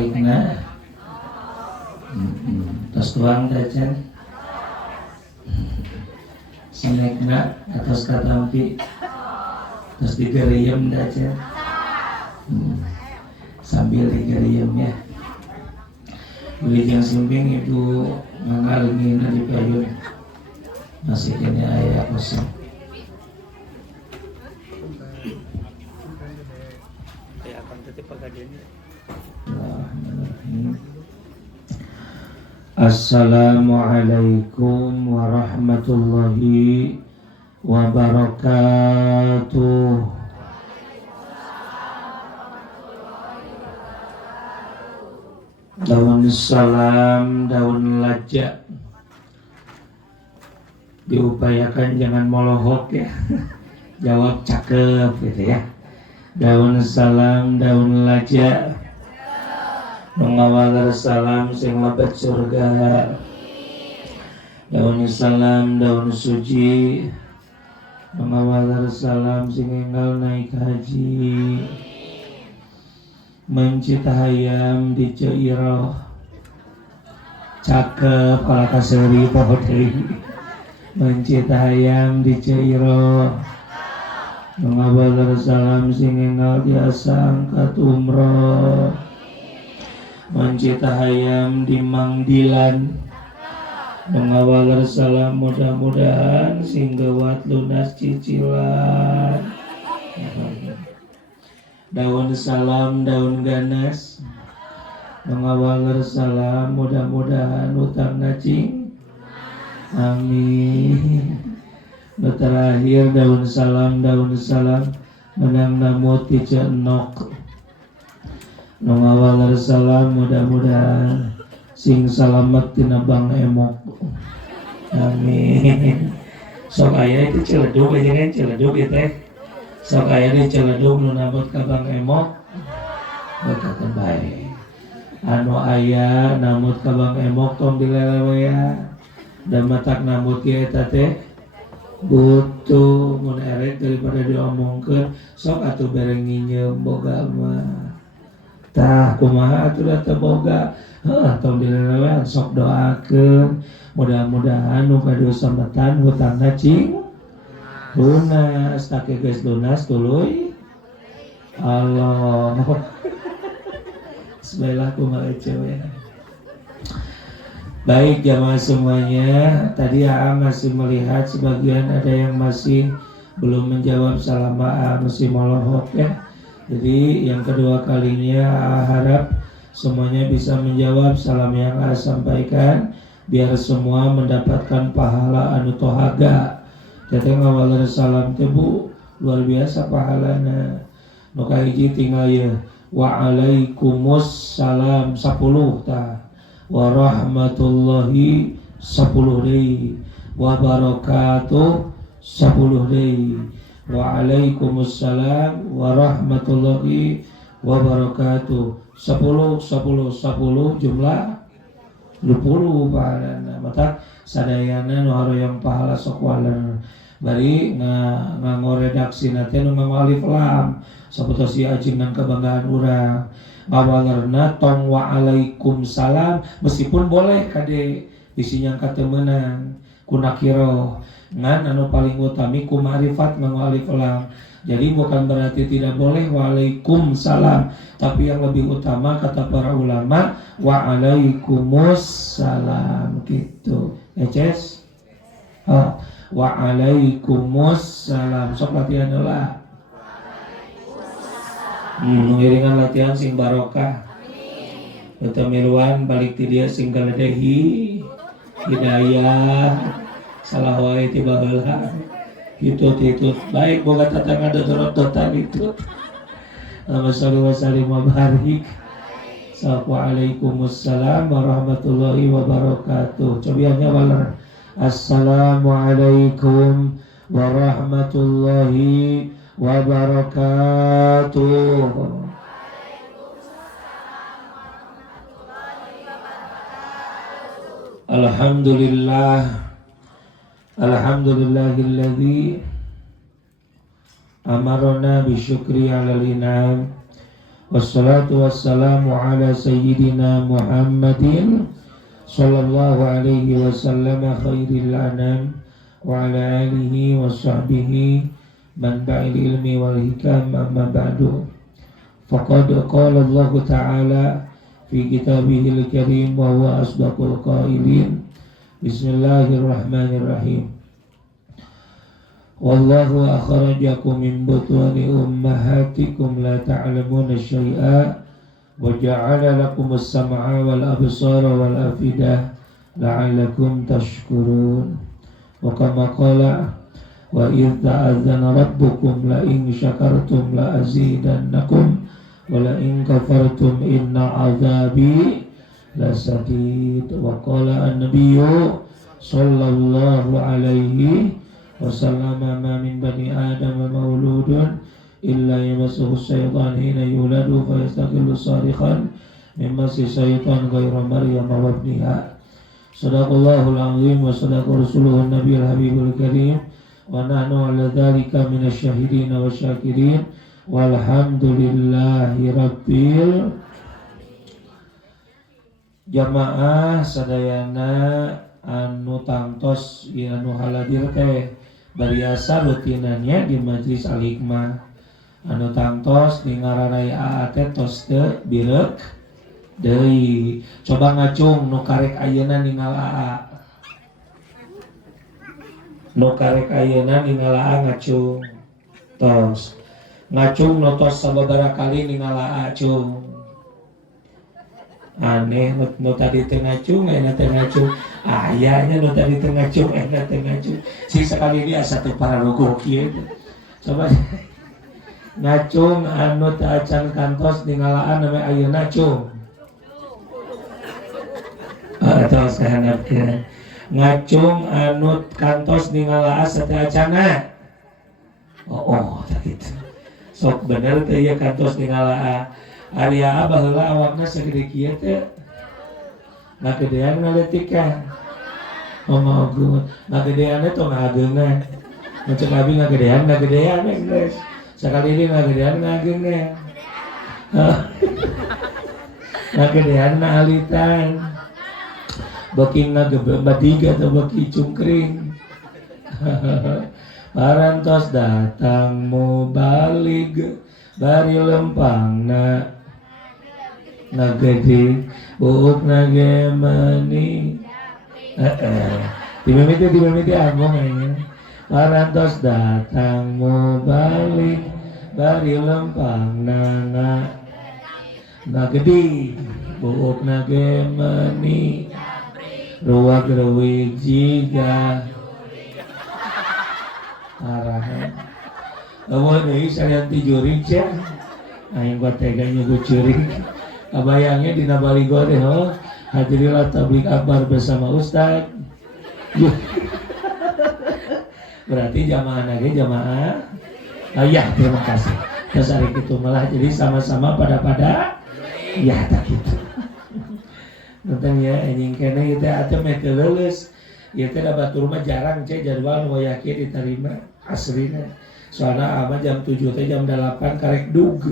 Baikna, tos tuang dacan, sinekna atas katampi, tos digeriem dacan, sambil digeriem ya. Wilujeng sumbing ibu mangalingina di payun, masih kini ayah kosong. Ya akan tetap pagadian. Assalamualaikum warahmatullahi wabarakatuh. Daun salam, daun lajak. Diupayakan jangan molohok ya. Jawab cakep gitu ya. Daun salam, daun lajak. Mengawal salam sing lebet surga. Daun salam, daun suci. Mengawal salam sing enggal naik haji. Mencita hayam di Ceiroh. Cakep kalau kaseri pohon. Mencita hayam di Ceiroh. Mengawal salam sing enggal biasa angkat umroh. Mencita hayam di Mangdilan. Mengawal salam mudah-mudahan singgawat lunas cicilan. Daun salam, daun ganas. Mengawal salam mudah-mudahan utang nacing. Amin. Terakhir daun salam menang namut tica enok. Mengawal salam mudah-mudahan sing salamet tina bang emok. Amin. Sok aya itu celedug aja kan celedug ya teh. Sok aya di celedug nu nabot ka bang emok. Bekakeun bae. Anu aya namut ka bang emok tong dilelewe ya. Da matak namut ge eta teh butuh mun erek daripada diomongkeun sok atuh bereng nginyeum boga mah. Tah kumaha atuh da teu boga tong dilelewean sok doakeun mudah-mudahan nu kadosambetan hutangna cing lunas take geus lunas tuluy Allah. Bismillah kumaha cewek. Baik jamaah semuanya, tadi Aam masih melihat sebagian ada yang masih belum menjawab salam Aam masih molohok ya. Jadi yang kedua kalinya harap semuanya bisa menjawab salam yang sampaikan biar semua mendapatkan pahala anu tohaga. Teteh ngawal salam tebu luar biasa pahalana. Nu kahiji tinggal ya waalaikumsalam 10 tah warahmatullahi 10 deui wabarakatuh 10 deui. Waalaikumsalam warahmatullahi wabarakatuh 10 jumlah 20 pahalana. Mata sadayana nu hoyong pahala sok waler bari ngaredaksina teh nu alif lam saputos si ajengan kebanggaan urang awalerna tong waalaikumsalam meskipun boleh kade disinyangka teu meunang kunakiro ngan anu paling utami ku ma'rifat nganggo alif lam. Jadi bukan berarti tidak boleh waalaikumsalam, tapi yang lebih utama kata para ulama waalaikumsalam gitu. Eces? Oh, waalaikumsalam. Sok latihan heula. Ngiringan latihan sing barokah. Amin. Miluan balik ti dieu sing galedehi hidayah. Salah wae tiba heula. Itu baik boga tatangga dodot-dodotan itu. Sallallahu wasallim wa barik. Waalaikumsalam warahmatullahi wabarakatuh. Cobiannya waler. Assalamualaikum warahmatullahi wabarakatuh. Alhamdulillah. Alhamdulillahilladzi amarona bisyukri alal inam wassalatu wassalamu ala sayyidina Muhammadin sallallahu alaihi wasallam khairil anam wa ala alihi wa sahbihi manba'il ilmi wal hikam amma ba'du. Faqad qala Allah ta'ala fi kitabihil karim wa huwa asdaqul qailin. Bismillahirrahmanirrahim. Wallahu akhrajakum min butuni ummahatikum la ta'lamuna syai'a wa ja'ala lakumus sam'a wal absara wal afidah la'allakum tashkurun. Wa kama qala wa idh ta'adzana rabbukum la in syakartum la azidannakum wa la in kafartum inna 'adzabi lasadid. Wa qala an-nabiyyu sallallahu alaihi wasallama ma min bani adam mauludun illa yamassuhu syaitan hina yuladu fayastaqillu sarikhan mimma si syaitan ghayra maryam wa ibniha. Sadaqallahul azim wa sadaqa rasuluhun nabiyul habibul karim wa nahnu ala dzalika minasy syahidin wa syakirin walhamdulillahi rabbil jamaah sadayana anu tangtos anu haladir teh bariasa rutinannya di majelis al-hikmah anu tangtos di ngararay aa teh tos teu birek deui. Coba ngacung nu karek ayeuna ningal aa, nu karek ayeuna ningal aa ngacung tos ngacung nu tos sababaraha kali ningal aa cung aneh nu tadi teu ngacung enak teu ngacung ayahnya nu tadi teu ngacung enak teu ngacung si sekali ini asa teu pararogo kieu. Coba ngacung anu teu acan kantos ningalaan ame ayeuna cung tos kahandapkeun ngacung anu kantos ningalaan sateu acana tak kitu sok bener teh ieu kantos ningalaan Alia baheula awakna sagede kieu teh ngagedean ngaletika ngomong ngagedean teh ngageungan macam abi ngagedean geus sakali ini ngagedean ngageungan ngagedean alitan beuki ngabadiga atau beuki cungkring parantos datang mubalik bari lempangna nagede buuk nage mani dimimiti among aja parantos datang mubalik bari lempangna nagede buuk nage mani ruwag ruwig jiga arahan awal dari saya tijuring cek aing gua teganya gua curi kabayangnya di nabali gua deh hadirilah tablik akbar bersama ustad. Berarti jamaah lagi jamaah ya terima kasih dasar itu malah jadi sama-sama pada ya tak gitu nonton ya anjing kene itu atau mete lulus ya teh batur mah jarang cek jadwal mau yakin diterima aslinya soalnya ama jam 7 teh jam 8 karek dug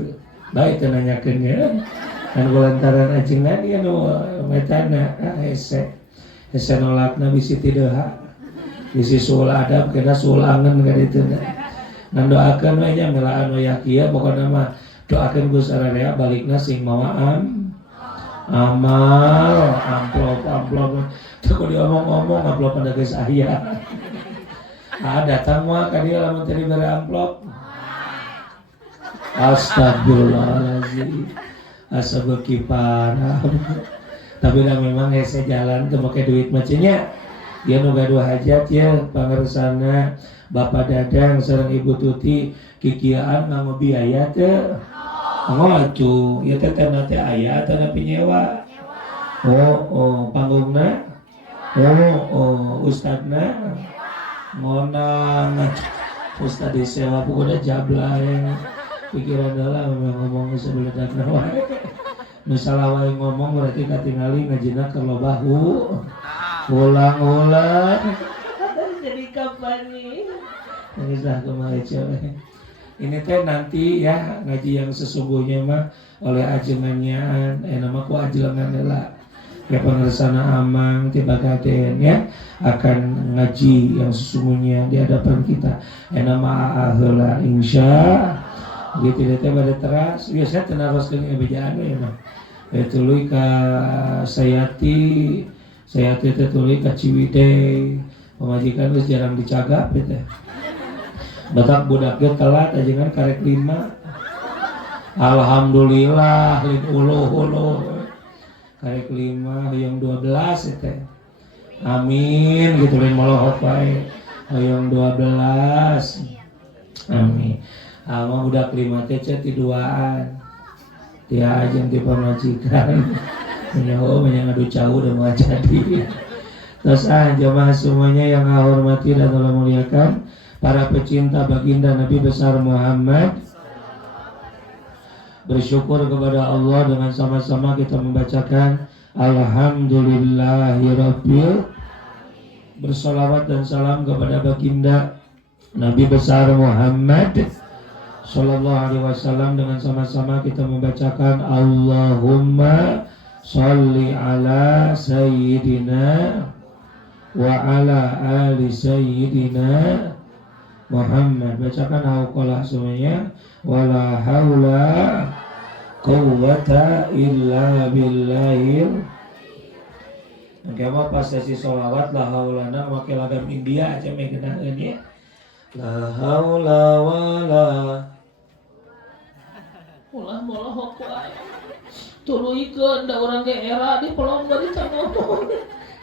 baik teh nanyakeun ya kan lantaran ajengan ieu nu metana hese nolakna bisi ti deha bisi suul adab kena suul angen ka ditu ngan doakeun we nya melaan we yakieu pokona mah doakeun Gus Ararea balikna sing mawa amal amplop teu diomong-omong amplop pada geus aya. Datang mah ka dieu lamun teu dibere amplop. Astagfirullahaladzim. Asa beuki parah. Tapi dah memang hese jalan teu make duit mah cenah. Dia nu gaduh hajat ya pangersana Bapak Dadang sareng Ibu Tuti kikiaan nganggo biaya teu. Atuh, ieu teh teh aya teh pinyewa. Panggungna. Ustadna. Ngonang Ustad disewa pokoknya jablay pikiran dalam ngomong sebelah dagna wae nu salah wae ngomong berarti katingali ngajina ke lobahu ulang-ulang jadi kapan nih ngisah kemarin cewek Ini teh nanti ya ngaji yang sesungguhnya mah oleh ajengannya nama ku ajelengan heula. Ya pengersana amang tiba gaden ya akan ngaji yang sesungguhnya di hadapan kita. Nama heula insya gitu teh bade teras biasa tenaroskeun ebejaan we mah. Tuluy ka Sayati teh tuluy ka Ciwidey. Pemajikan geus jarang dicagap teh. Batak budak ge telat ajengan karek 5. Alhamdulillah lin uluh karek 5 hoyong 12 teh. Amin gitu lain molohot wae. Hoyong 12. Amin. Ama budak 5 teh ti duaan. Dia ajeng ti pamajikan. Menyaho menyang cau dan mau jadi. Terus jemaah semuanya yang saya hormati dan Allah muliakan, para pecinta baginda Nabi besar Muhammad, bersyukur kepada Allah dengan sama-sama kita membacakan Alhamdulillahirabbil, bersolawat dan salam kepada baginda Nabi besar Muhammad Sallallahu Alaihi Wasallam. Dengan sama-sama kita membacakan Allahumma sholli ala sayyidina wa ala ali sayyidina Muhammad. Bacakan hauqalah semuanya. Wala haula quwwata illa billahil. Kama pas sesi sholawat la haulana make lagam India aja megenaeun ya. La haula wala ulah molah hok wae. Tuluykeun da urang ge era di pelong bari cangotong.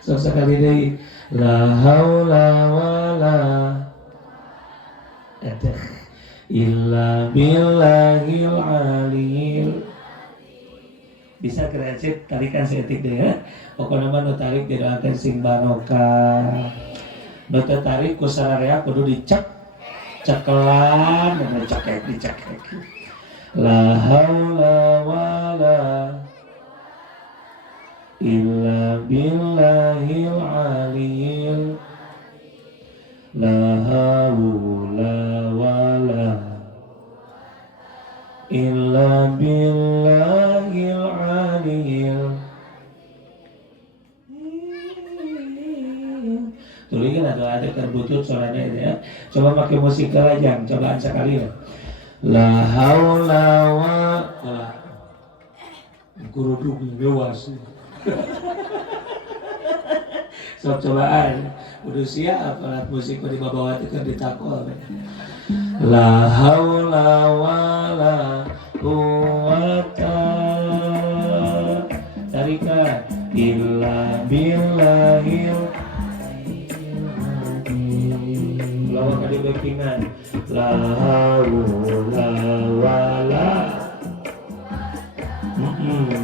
Sok sekali deui. La haula wala illa billahil aliyil. Bisa kreatif tarikan seetik deh ya. Pokoknya mah nu tarik didoakeun sing barokah. Nu teu tarik ku sararea kudu dicek cekelan dan dicek. La haula wala illa billahil aliyil. La haula wala illa billahil aliyil. Tulikan ada terbutut suaranya ya. Coba pakai musik aja, cobaan sekali ya. La haula wala guruduk lewas. Sok cobaan udah siap alat musik di bawah itu kan ditakol. La haula wala quwwata tarika illa billahil. Lawan kali backingan. La haula wala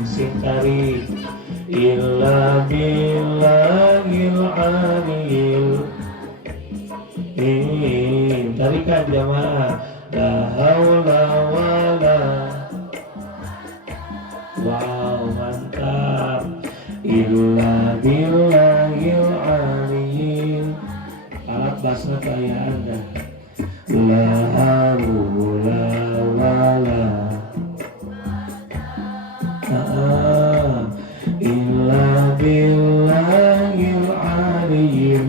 sintari illa billahil aliyil. Tarikan jamaah. La haula wala. Wow, mantap. Illa billahil aliyil. Alat basna kaya Anda. La haula wala illa billahil aliyil.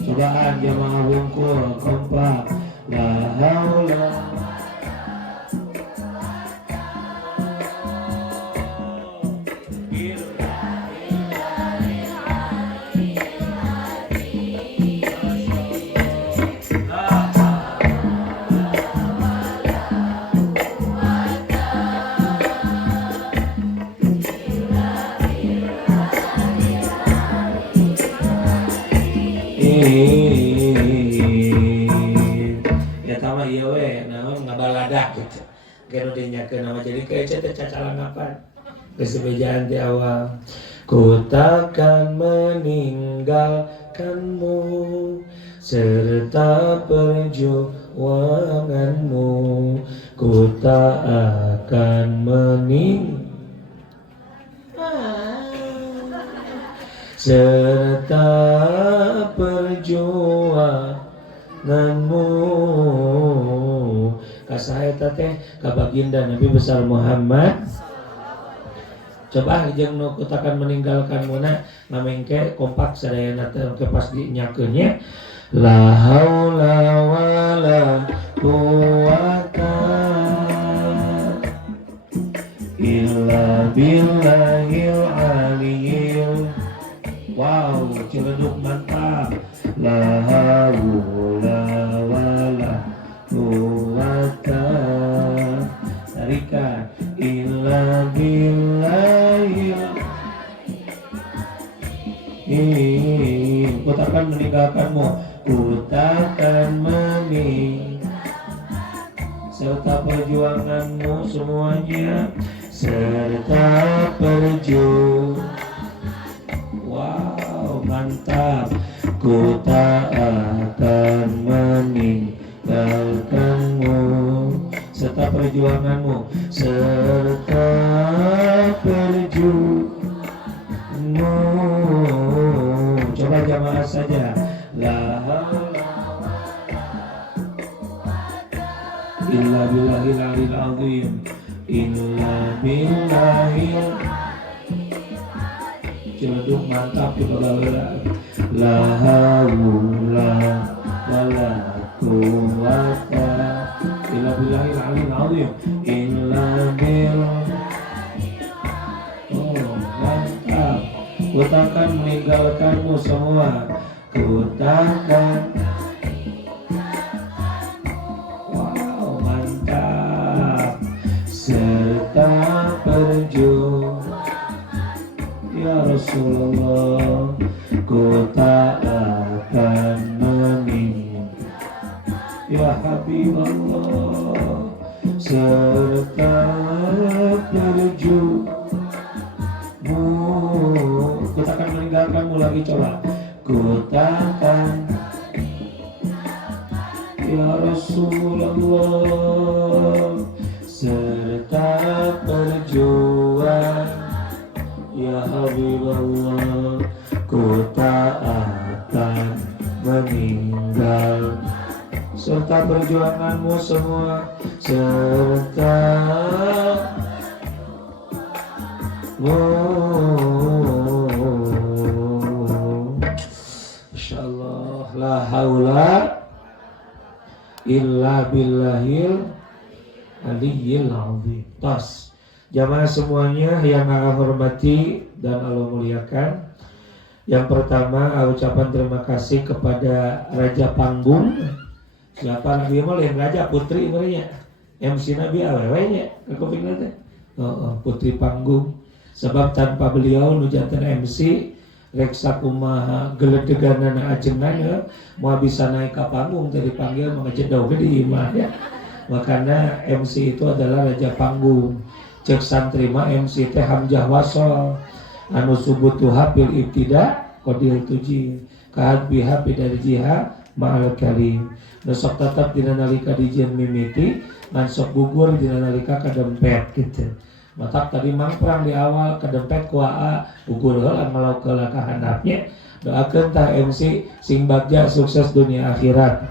Cobaan jamaah wungkul kompak. La haula ya tama iya we naon ngabaladak gitu. Kena dinyakeun nama jadi kayak teh cacalangapan. Kesebejaan di awal. Ku takkan meninggalkanmu serta perjuanganmu. Ku tak akan serta perjuanganmu. ka saha eta teh ka baginda Nabi besar Muhammad. Coba jeung nu kutakan meninggalkan muna ngamengke kompak sadayana teh ke pas dinyakeun nya la haula wala quwata illa billahil aliyil. Wow, ciledug mantap. La haula wala quwata tarika illa billahil. Ku takkan meninggalkanmu, ku takkan serta perjuanganmu semuanya, serta wow, mantap. Ku tak akan meninggalkanmu serta perjuanganmu, serta coba jamaah saja. La haula illa billahil aliyil azim. Illa billahil. Ciledug mantap kita baheula. La haula wala quwata illa billahil aliyil azim. Illa mantap. Ku takkan meninggalkanmu semua. Ku takkan. Wow, mantap. Serta ya Rasulullah, ku tak akan ya Habibullah, serta ku takkan meninggalkanmu lagi. Coba ku takkan ya Rasulullah, serta berjuang ya Habibullah, ku tak akan meninggal serta perjuanganmu semua, serta insyaallah. La haula illa billahil aliyil azim. Tas jamaah semuanya yang Allah hormati dan Allah muliakan. Yang pertama ucapan terima kasih kepada Raja Panggung. Siapa Nabi mah lain Raja Putri merenya. MC Nabi awewe nya kakupingna teh. Putri Panggung. Sebab tanpa beliau nu janten MC reksa kumaha geledeganana ajengan mau bisa naik ke panggung tadi panggil mengejedau gede imah ya. Makanya MC itu adalah Raja Panggung. Cek santri mah MC teh Hamzah Wasol anu subutu hafil ibtida qadil tuji kaad biha dari jiha ma'al kalim nusok tetap dina nalika dijieun mimiti ngan sok gugur dina nalika kadempet gitu. Matak tadi mang perang di awal kadempet ku aa gugur heula malau keula ka handapnya. Doakeun tah MC sing bagja sukses dunia akhirat.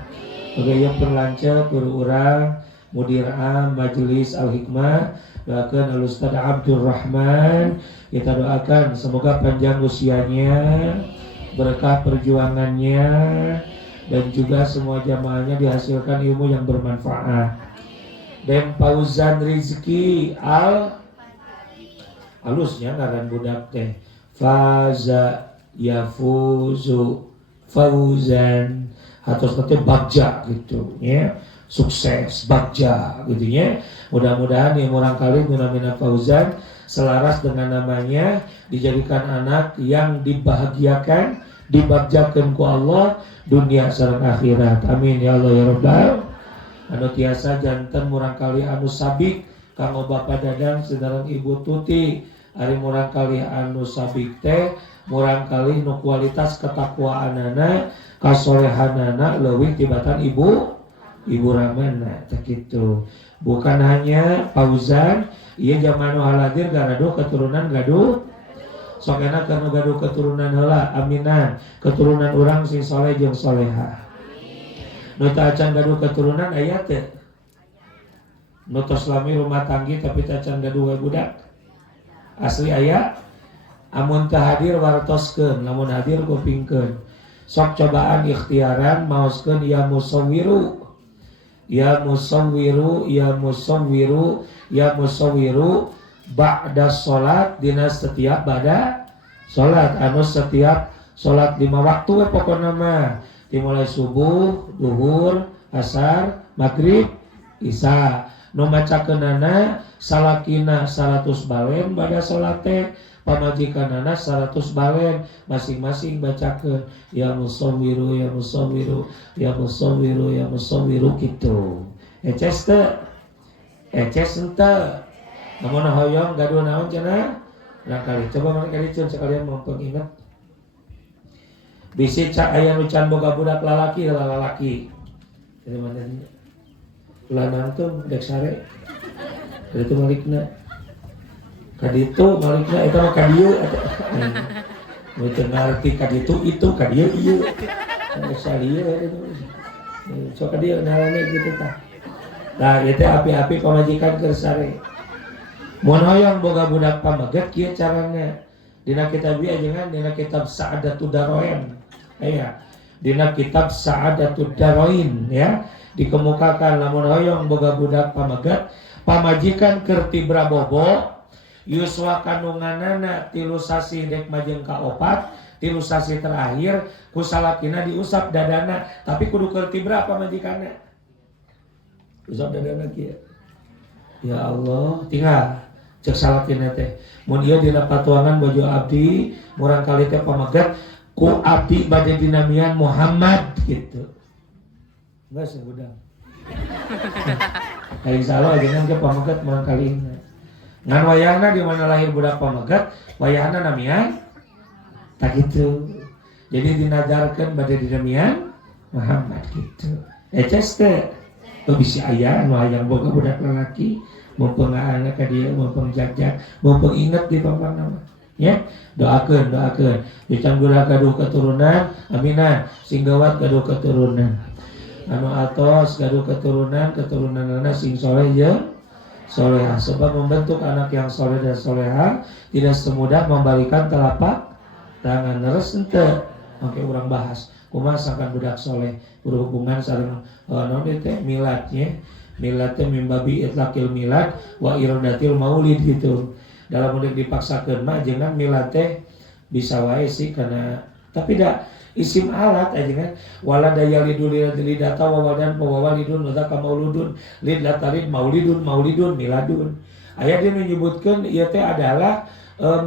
Oke yang perlancar guru urang Mudir Am Majelis Al-Hikmah, doakan Al-Ustaz Abdul Rahman, kita doakan semoga panjang usianya, berkah perjuangannya, dan juga semua jamaahnya dihasilkan ilmu yang bermanfaat. Dan Fauzan Rizki halusnya ngaran budak teh Faza yafuzu Fauzan atau seperti bagja gitu ya, sukses bagja gitu ya. Mudah-mudahan yang orang kali namanya Fauzan selaras dengan namanya, dijadikan anak yang dibahagiakan, dibagjakeun ku Allah dunia sareng akhirat. Amin ya Allah ya Rabbal. Anu tiasa janten murang kali anu sabik kanggo Bapak Dadang sedherek Ibu Tuti, ari murang kali anu sabik teh murang kali nu kualitas ketakwaanana kasolehanana leuwih tibatan ibu ramana teh kitu. Bukan hanya Fauzan, ieu zaman nu haladir gaduh keturunan gaduh sokena kana gaduh keturunan heula aminan keturunan urang sing saleh jeung salehah. Nu teu acan gaduh keturunan aya teh nutos lami rumah tanggi tapi tacan gaduh budak asli aya. Amun teu hadir wartoskeun, lamun hadir kupingkeun. Sok cobaan ikhtiaran maoskeun ya musawwiru. Ya musawwiru, ya musawwiru, ya musawwiru ba'da sholat dina setiap bada sholat anu setiap sholat 5 waktu pokokna mah dimulai subuh, duhur, asar, maghrib, isya. Nu macakeunana salakina 100 balen bada sholat teh, pamajikanana 100 balen, masing-masing bacakeun ya musawwiru ya musawwiru ya musawwiru ya musawwiru gitu. Eces teu? Eces henteu. Namun hoyong gaduh naon cenah? Nah kali coba mana kali cun sekalian mumpung ingat. Bisi cak aya nu can boga budak lalaki. Dari mana nya? Lanang tuh dek sare. Itu malikna. Kaditu malikna eta mah kadieu eta. Mun teu ngarti kaditu itu kadieu ieu. Anu salieu eta. Sok kadieu nalane gitu tah. Nah, ieu teh api-api pamajikan keur sare. Mun hoyong boga budak pamaget kieu carana. Dina kitab ieu ajengan dina kitab Sa'adatud Daroin. Aya. Dina kitab Sa'adatud Daroin ya. Dikemukakan lamun hoyong boga budak pamaget pamajikan keur tibra bobo yuswa kanunganana 3 sasi dek majeng ka 4 3 sasi terakhir ku salakina diusap dadana tapi kudu keur tibra pamajikanna usap dadana kieu ya Allah tinggal cek salakina teh mun ieu dina patuangan bojo abdi murang kali teh pamaget ku abdi bade dinamian Muhammad gitu. Enggak sih udah. Kayak salah jangan ke pamaget murang kali ini. Ngan wayahna di mana lahir budak pamaget, wayahna namian tak gitu. Jadi dinajarkeun bade dinamian Muhammad gitu. Eces teh bisa aya anu hayang boga budak lalaki, mumpung anak ka dieu, mumpung jagjag, mumpung inget di pampang nama. Ya, doakeun. Dican budak gaduh keturunan, aminan. Singgawat gaduh keturunan. Anu atos gaduh keturunanana sing soleh jeung solehah sebab membentuk anak yang soleh dan solehah tidak semudah membalikan telapak tangan leres henteu oke urang bahas kumaha sakan budak soleh berhubungan sareng naon teh miladnya milad teh mimbabi itlaqil milad wa iradatil maulid gitu dalam mudik dipaksakeun mah jangan milad teh bisa wae sih karena tapi dah isim alat aja kan walada yalidul lidata wawadan pawawalidun wadaka mauludun lidlatalid maulidun miladun aya dia menyebutkan ieu teh adalah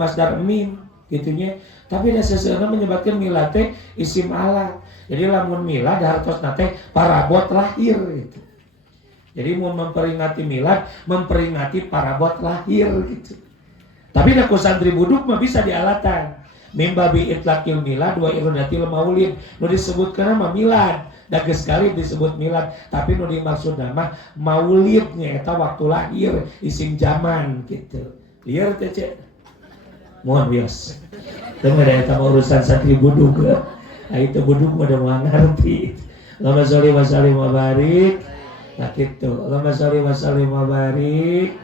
masdar mim gitunya tapi da seseuna menyebutkan milad teh isim alat jadi lamun milad hartosna teh parabot lahir gitu jadi mun memperingati milad memperingati parabot lahir gitu tapi da ku santri buduk mah bisa dialatan mimbabi itlaqil milad wa iradatil maulid nu disebutkeun mah milad da geus sekali disebut milad tapi nu dimaksud mah maulidnya eta waktu lahir isim zaman gitu lieur teh cek mohon bios teu mah eta urusan santri buduk itu buduk mah da moal ngarti Allahumma sholli wa sallim wa barik nah kitu Allahumma sholli wa sallim wa barik.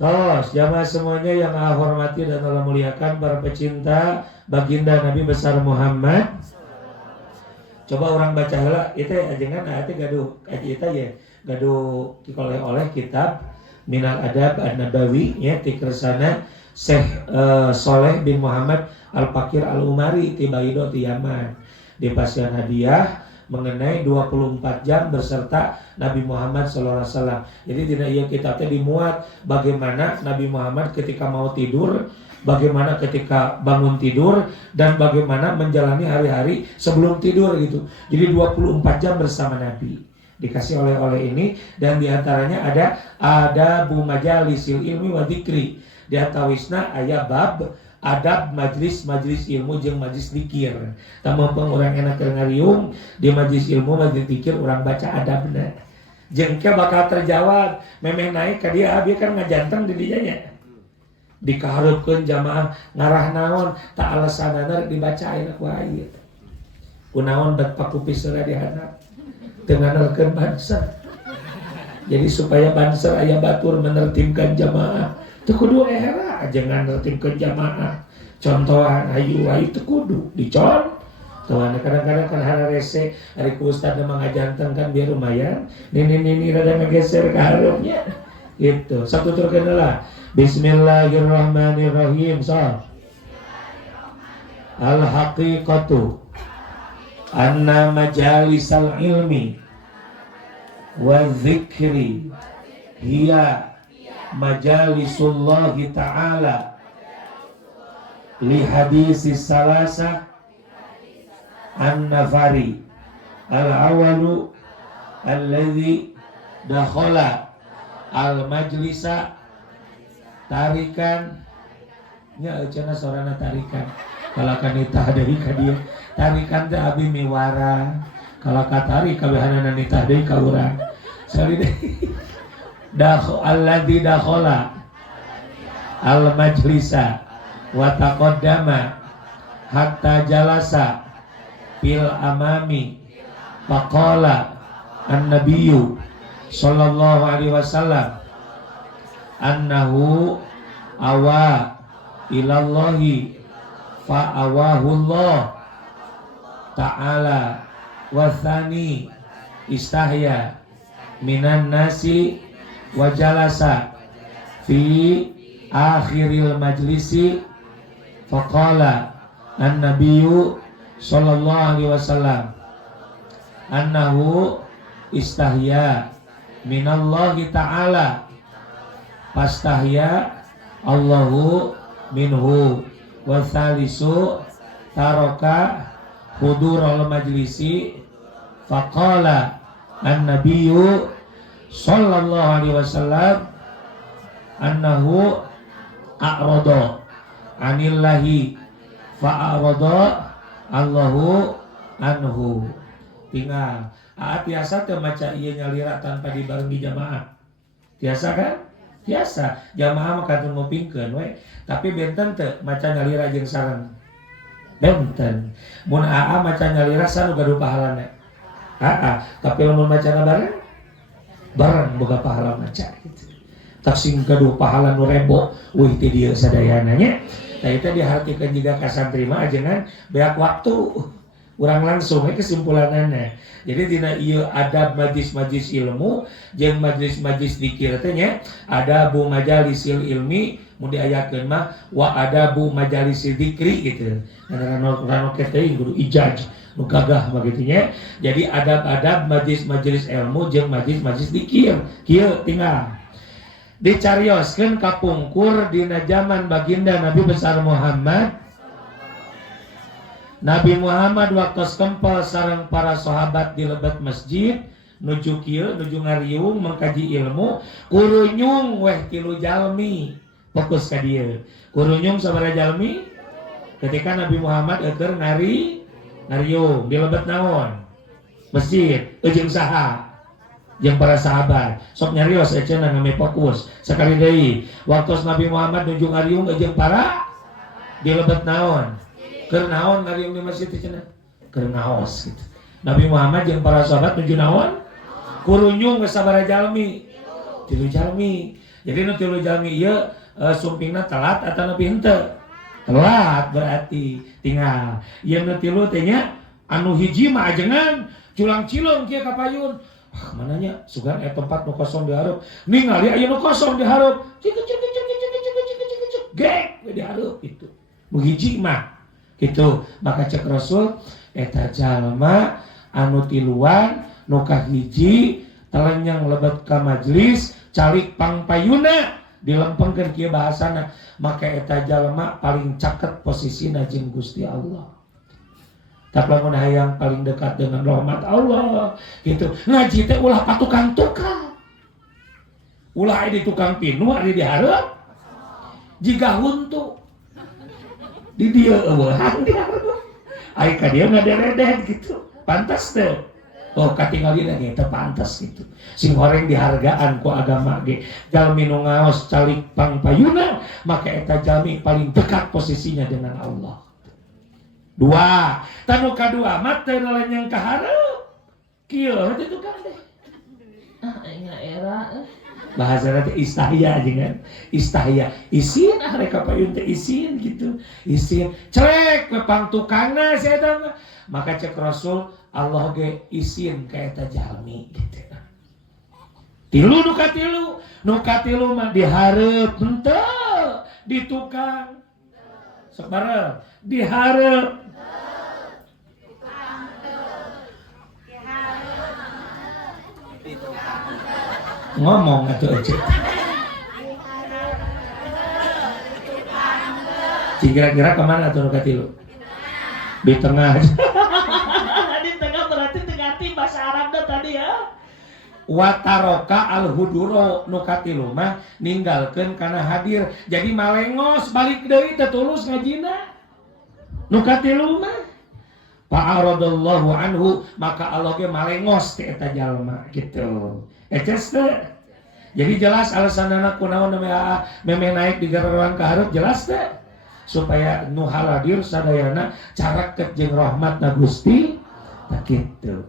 Tos, jamaah semuanya yang Allah hormati dan Allah muliakan para pecinta baginda Nabi besar Muhammad. Coba orang baca heula, itu ajengan aya gaduh kaji eta ya. Gaduh oleh kitab Minal Adab An-Nabawi ya ti kersana Syekh Soleh bin Muhammad Al-Fakir Al-Umari ti Baido ti Yaman. Dipasihan hadiah mengenai 24 jam berserta Nabi Muhammad SAW. Jadi tidak iya kitab teh dimuat bagaimana Nabi Muhammad ketika mau tidur, bagaimana ketika bangun tidur, dan bagaimana menjalani hari-hari sebelum tidur gitu. Jadi 24 jam bersama Nabi. Dikasih oleh-oleh ini dan diantaranya ada bu majalisil ilmi wa dzikri. Di antawisna aya bab adab majlis ilmu jeung majlis zikir. Tamumpung urang enak keur ngariung di majlis ilmu majlis zikir urang baca adabna. Jeung ke bakal terjawab memeh naik ka dieu abi kan ngajanteng di dinya nya. Dikaharupkeun jamaah ngarah naon ta alasanana dibaca aya wae. Kunaon bet pakupis heula di handap teu nganalkeun bangsa. Jadi supaya banser aya batur menertibkan jamaah. Teu kudu era jangan nertibkeun jamaah. Contohan ayu teu kudu dicon. Tuhan kadang-kadang kan hara rese hari ku ustad mangajanteng kan biar lumayan. Nini rada ngegeser ka hareunya. Gitu. Satu turkeun heula. Bismillahirrahmanirrahim. Al-haqiqatu anna majalisal ilmi wa dzikri hiya majalisullahi ta'ala li hadisi salasa an-nafari al-awalu alladhi dakhala al-majlisa tarikan nya cenah sorana tarikan kalau kanita deui ka dieu tarikan teh abi miwara kalau katari kabehanana nitah deui ka urang sari deui alladzi dakhala al majlisa wa taqaddama hatta jalasa fil amami faqala an-nabiyyu sallallahu alaihi wasallam annahu awa ilallahi fa'awahullah ta'ala wathani istahya minan nasi wa jalasa fi akhiril majlisi faqala an-nabiyyu sallallahu alaihi wasallam annahu istahya minallahi ta'ala pastahya Allahu minhu wa thalisu taraka hudurul majlisi faqala an-nabiyyu sallallahu alaihi wasallam annahu a'rada anillahi fa'arada Allahu anhu. Tinggal biasa teh maca ieu nyalira tanpa dibarengi jamaah. Biasa kan? Biasa jamaah mah katun ngupingkeun we tapi benten teu maca nyalira jeung sareng benten mun aa maca nyalira sanu gaduh pahalana tapi lamun macana bareng boga pahala maca gitu tak sing gaduh pahala nu rebo weuh teh dieu sadayana nya tah eta dihartikeun jiga ka santri mah ajengan beak waktu urang langsung kesimpulanana. Jadi dina ieu adab majlis ilmu jeung majlis dzikir teh nya adabu majalisil ilmi mun diayakeun mah wa adabu majalisil dzikri gitu. Rano teh kudu ijaj nu gagah begitu nya. Jadi adab-adab majlis ilmu jeung majlis dzikir. Kieu tinggal dicarioskeun kapungkur dina zaman baginda Nabi besar Muhammad. Nabi Muhammad waktu kempel sareng para sahabat di lebat masjid nuju kieu nuju ngariung mengkaji ilmu kurunyung weh tilu jalmi fokus ka dieu kurunyung sabaraha jalmi ketika Nabi Muhammad eueur ngariung di lebat naon masjid jeung saha jeung para sahabat sok nyarios cenah ngame fokus sekali deui waktu Nabi Muhammad nuju ngariung jeung para di lebat naon keur naon ngariung di masjid teh cenah keur naos gitu. Nabi Muhammad jeung para sahabat nuju naon kurunyung geus sabaraha jalmi tilu jalmi jadi nu tilu jalmi ieu sumpingna telat atawa nepi henteu telat berarti tinggal ieu nu tilu teh nya anu hiji mah ajengan culang-cilung kieu ka payun mananya sugan tempat nu kosong di hareup ningali aya nu kosong di hareup cik gek di hareup itu nu hiji mah gitu. Maka cek Rasul eta jalma anu tiluan nu kahiji telenyang lebet ka majlis calik pangpayuna dilempengkeun kieu bahasana maka eta jalma paling caket posisina jeung Gusti Allah. Tapi lamun hayang paling dekat dengan rahmat Allah gitu. Ngaji teh ulah patukang-tukang. Ulah aya di tukang pinu ari di hareup. Jiga huntu di dia eueuhan di hareup. Ai ka dieu ngaderedet gitu. Pantas teu. Oh katingalina ge teu pantas gitu. Sing horeng dihargaan ku agama ge. Jalmi nu ngaos calik pangpayuna maka eta jalmi paling dekat posisinya dengan Allah. Dua, tanu kadua mah teu nalenyang ka hareup. Kieu teh tukang teh. Ingat era. Bahasa nanti istahya aja kan, istahya isin mereka payun teh isin gitu, isin cerek pepang tukangna saya tahu. Maka cek Rasul Allah ge isin kayak tajalmi gitu. Tilu nuka tilu mah dihareup henteu di tukang sok bareng dihareup ngomong atuh aja. Kira-kira kemana tuh nuka tilu? Di tengah. Di tengah berarti tengati bahasa Arabnya tadi ya. Wataroka al-huduro nuka tilu mah ninggalkeun kana hadir. Jadi malengos balik deui teh tulus ngajina. Nuka tilu mah fa'aradallahu anhu maka Allah ge malengos teh eta jalma gitu. Eces teh. Jadi jelas alasanna kunaon memeh naik di gararan ka hareup jelas teh. Supaya nu haladir sadayana careket jeung rahmatna Gusti tak kitu.